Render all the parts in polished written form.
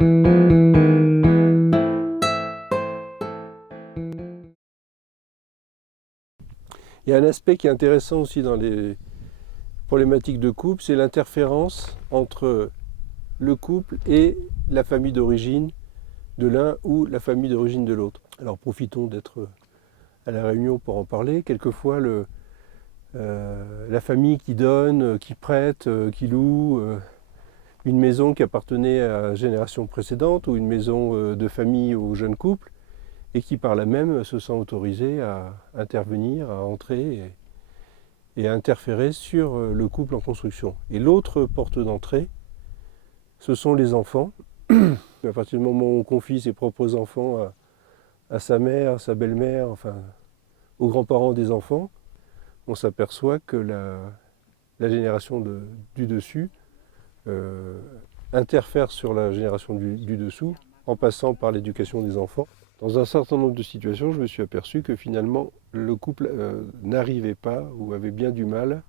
Il y a un aspect qui est intéressant aussi dans les problématiques de couple, c'est l'interférence entre le couple et la famille d'origine de l'un ou la famille d'origine de l'autre. Alors profitons d'être à la réunion pour en parler. Quelquefois, la famille qui donne, qui prête, qui loue une maison qui appartenait à la génération précédente ou une maison de famille au jeune couple, et qui par là même se sent autorisé à intervenir, à entrer et à interférer sur le couple en construction. Et l'autre porte d'entrée, ce sont les enfants. À partir du moment où on confie ses propres enfants à sa mère, à sa belle-mère, enfin aux grands-parents des enfants, on s'aperçoit que la génération du dessus interfère sur la génération du dessous en passant par l'éducation des enfants. Dans un certain nombre de situations, je me suis aperçu que finalement, le couple n'arrivait pas ou avait bien du mal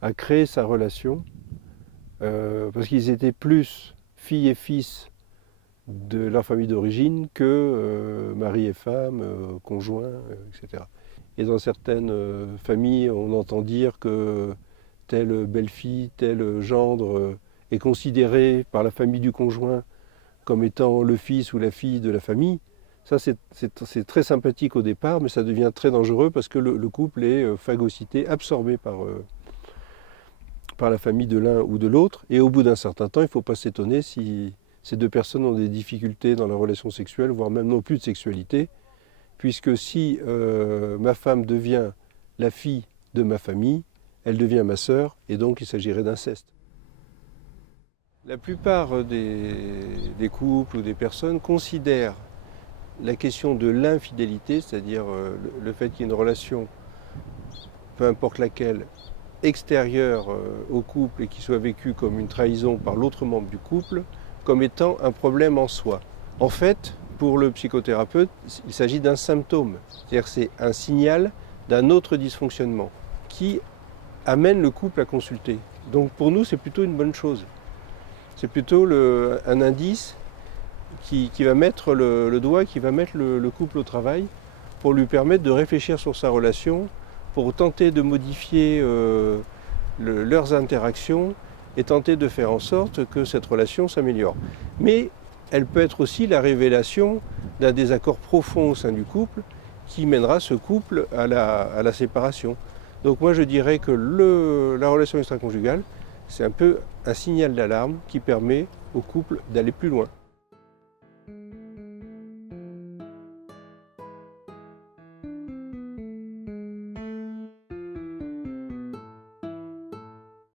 à créer sa relation parce qu'ils étaient plus filles et fils de leur famille d'origine que mari et femme, conjoint, etc. Et dans certaines familles, on entend dire que telle belle-fille, tel gendre est considéré par la famille du conjoint comme étant le fils ou la fille de la famille. Ça, c'est très sympathique au départ, mais ça devient très dangereux parce que le couple est phagocyté, absorbé par la famille de l'un ou de l'autre. Et au bout d'un certain temps, il ne faut pas s'étonner si ces deux personnes ont des difficultés dans leur relation sexuelle, voire même non plus de sexualité, puisque si ma femme devient la fille de ma famille, elle devient ma sœur, et donc il s'agirait d'inceste. La plupart des couples ou des personnes considèrent la question de l'infidélité, c'est-à-dire le fait qu'il y ait une relation, peu importe laquelle, extérieure au couple et qui soit vécue comme une trahison par l'autre membre du couple, comme étant un problème en soi. En fait, pour le psychothérapeute, il s'agit d'un symptôme, c'est-à-dire que c'est un signal d'un autre dysfonctionnement qui amène le couple à consulter. Donc pour nous, c'est plutôt une bonne chose. C'est plutôt un indice qui va mettre le doigt, qui va mettre le couple au travail pour lui permettre de réfléchir sur sa relation, pour tenter de modifier leurs interactions et tenter de faire en sorte que cette relation s'améliore. Mais elle peut être aussi la révélation d'un désaccord profond au sein du couple qui mènera ce couple à la séparation. Donc moi je dirais que la relation extra-conjugale, c'est un peu un signal d'alarme qui permet au couple d'aller plus loin.